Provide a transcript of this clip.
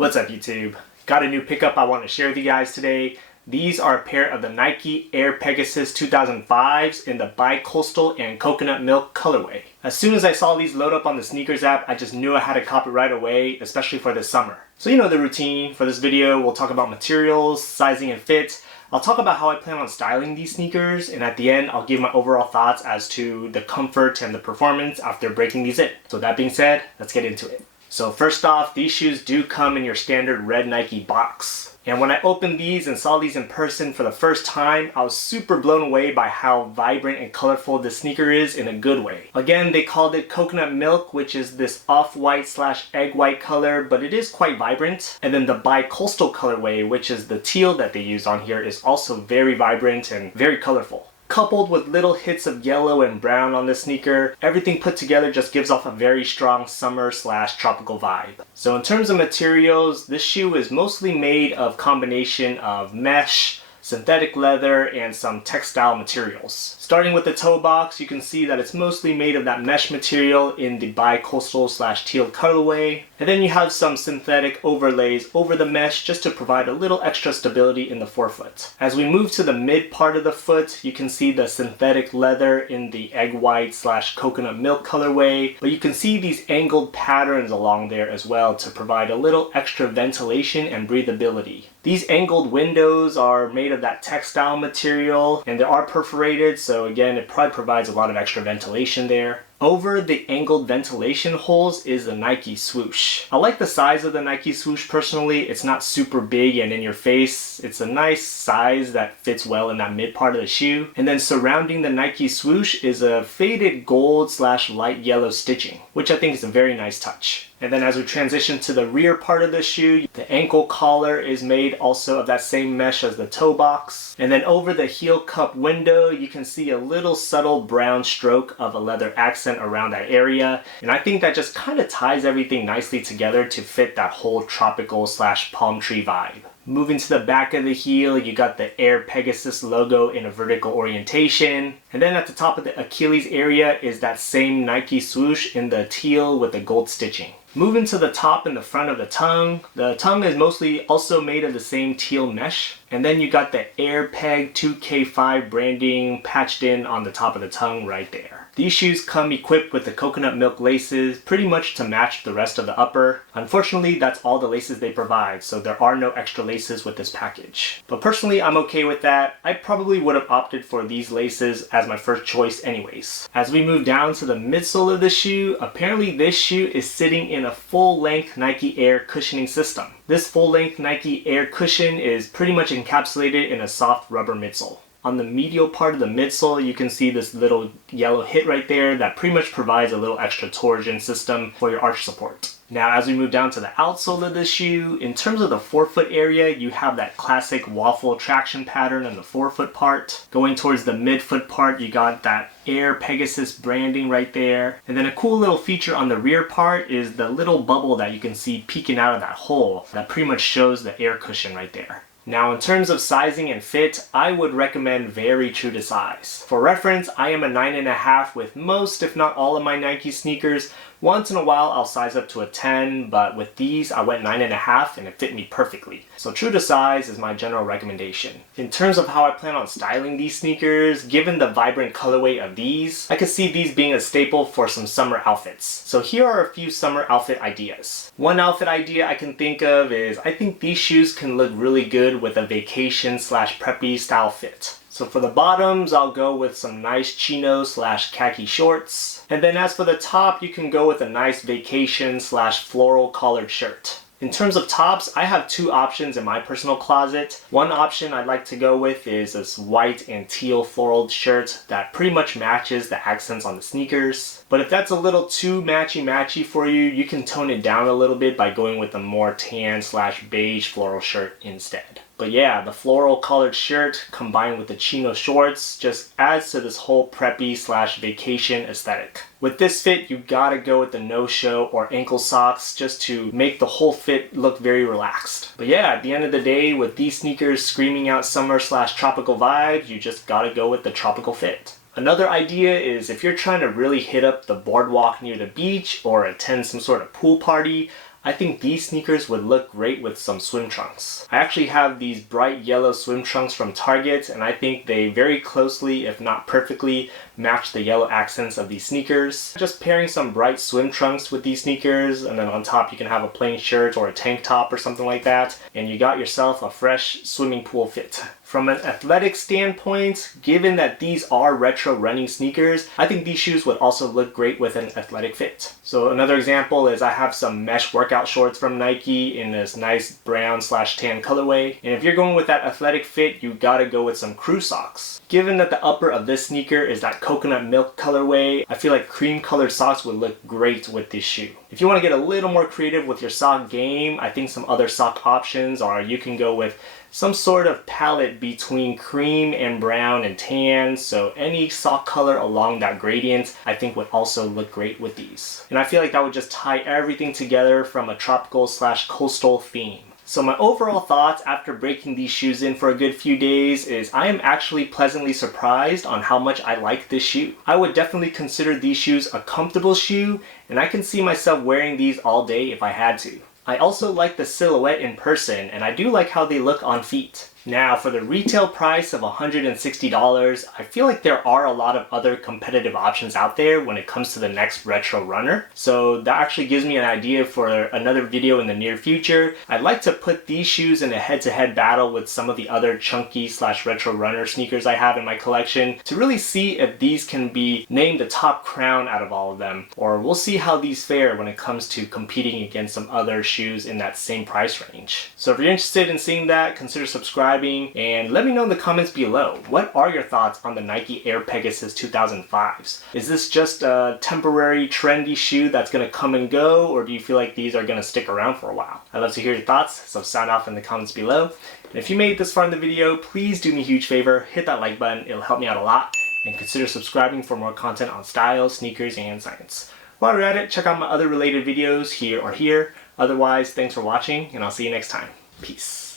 What's up YouTube? Got a new pickup I want to share with you guys today. These are a pair of the Nike Air Pegasus 2005s in the Bicoastal and Coconut Milk colorway. As soon as I saw these load up on the sneakers app, I just knew I had to cop it right away, especially for this summer. So you know the routine. For this video, we'll talk about materials, sizing and fit. I'll talk about how I plan on styling these sneakers, and at the end, I'll give my overall thoughts as to the comfort and the performance after breaking these in. So that being said, let's get into it. So first off, these shoes do come in your standard red Nike box. And when I opened these and saw these in person for the first time, I was super blown away by how vibrant and colorful this sneaker is in a good way. Again, they called it Coconut Milk, which is this off-white / egg white color, but it is quite vibrant. And then the Bicoastal Colorway, which is the teal that they use on here, is also very vibrant and very colorful. Coupled with little hits of yellow and brown on this sneaker, everything put together just gives off a very strong summer / tropical vibe. So in terms of materials, this shoe is mostly made of combination of mesh, synthetic leather, and some textile materials. Starting with the toe box, you can see that it's mostly made of that mesh material in the Bicoastal / teal colorway. And then you have some synthetic overlays over the mesh just to provide a little extra stability in the forefoot. As we move to the mid part of the foot, you can see the synthetic leather in the egg white / coconut milk colorway. But you can see these angled patterns along there as well to provide a little extra ventilation and breathability. These angled windows are made of that textile material and they are perforated, so again it probably provides a lot of extra ventilation there. Over the angled ventilation holes is the Nike swoosh. I like the size of the Nike swoosh personally. It's not super big and in your face. It's a nice size that fits well in that mid part of the shoe. And then surrounding the Nike swoosh is a faded gold / light yellow stitching, which I think is a very nice touch. And then as we transition to the rear part of the shoe, the ankle collar is made also of that same mesh as the toe box. And then over the heel cup window, you can see a little subtle brown stroke of a leather accent around that area. And I think that just kind of ties everything nicely together to fit that whole tropical / palm tree vibe. Moving to the back of the heel, you got the Air Pegasus logo in a vertical orientation. And then at the top of the Achilles area is that same Nike swoosh in the teal with the gold stitching. Moving to the top and the front of the tongue is mostly also made of the same teal mesh. And then you got the Air Peg 2K5 branding patched in on the top of the tongue right there. These shoes come equipped with the coconut milk laces pretty much to match the rest of the upper. Unfortunately, that's all the laces they provide, so there are no extra laces with this package. But personally, I'm okay with that. I probably would have opted for these laces as my first choice anyways. As we move down to the midsole of the shoe, apparently this shoe is sitting in a full-length Nike Air cushioning system. This full-length Nike Air cushion is pretty much encapsulated in a soft rubber midsole. On the medial part of the midsole, you can see this little yellow hit right there that pretty much provides a little extra torsion system for your arch support. Now as we move down to the outsole of the shoe, in terms of the forefoot area, you have that classic waffle traction pattern in the forefoot part. Going towards the midfoot part, you got that Air Pegasus branding right there. And then a cool little feature on the rear part is the little bubble that you can see peeking out of that hole that pretty much shows the air cushion right there. Now in terms of sizing and fit, I would recommend very true to size. For reference, I am a 9.5 with most if not all of my Nike sneakers. Once in a while I'll size up to a 10, but with these I went 9.5 and it fit me perfectly. So true to size is my general recommendation. In terms of how I plan on styling these sneakers, given the vibrant colorway of these, I could see these being a staple for some summer outfits. So here are a few summer outfit ideas. One outfit idea I can think of is I think these shoes can look really good with a vacation / preppy style fit. So for the bottoms, I'll go with some nice chino / khaki shorts. And then as for the top, you can go with a nice vacation / floral collared shirt. In terms of tops, I have two options in my personal closet. One option I'd like to go with is this white and teal floral shirt that pretty much matches the accents on the sneakers. But if that's a little too matchy for you, you can tone it down a little bit by going with a more tan / beige floral shirt instead. But yeah, the floral colored shirt combined with the chino shorts just adds to this whole preppy / vacation aesthetic. With this fit, you gotta go with the no-show or ankle socks just to make the whole fit look very relaxed. But yeah, at the end of the day, with these sneakers screaming out summer / tropical vibes, you just gotta go with the tropical fit. Another idea is if you're trying to really hit up the boardwalk near the beach or attend some sort of pool party, I think these sneakers would look great with some swim trunks. I actually have these bright yellow swim trunks from Target, and I think they very closely, if not perfectly, match the yellow accents of these sneakers. Just pairing some bright swim trunks with these sneakers, and then on top you can have a plain shirt or a tank top or something like that, and you got yourself a fresh swimming pool fit. From an athletic standpoint, given that these are retro running sneakers, I think these shoes would also look great with an athletic fit. So another example is I have some mesh workout shorts from Nike in this nice brown/tan colorway. And if you're going with that athletic fit, you gotta go with some crew socks. Given that the upper of this sneaker is that coconut milk colorway, I feel like cream colored socks would look great with this shoe. If you want to get a little more creative with your sock game, I think some other sock options are you can go with some sort of palette between cream and brown and tan, so any sock color along that gradient I think would also look great with these. And I feel like that would just tie everything together from a tropical/coastal theme. So my overall thoughts after breaking these shoes in for a good few days is I am actually pleasantly surprised on how much I like this shoe. I would definitely consider these shoes a comfortable shoe, and I can see myself wearing these all day if I had to. I also like the silhouette in person, and I do like how they look on feet. Now, for the retail price of $160, I feel like there are a lot of other competitive options out there when it comes to the next retro runner. So that actually gives me an idea for another video in the near future. I'd like to put these shoes in a head-to-head battle with some of the other chunky/retro runner sneakers I have in my collection to really see if these can be named the top crown out of all of them. Or we'll see how these fare when it comes to competing against some other shoes in that same price range. So if you're interested in seeing that, consider subscribing. And let me know in the comments below, what are your thoughts on the Nike Air Pegasus 2005s? Is this just a temporary trendy shoe that's going to come and go, or do you feel like these are going to stick around for a while? I'd love to hear your thoughts, so sound off in the comments below. And if you made it this far in the video, please do me a huge favor, hit that like button, it'll help me out a lot, and consider subscribing for more content on style, sneakers, and science. While you're at it, check out my other related videos here or here. Otherwise, thanks for watching, and I'll see you next time. Peace.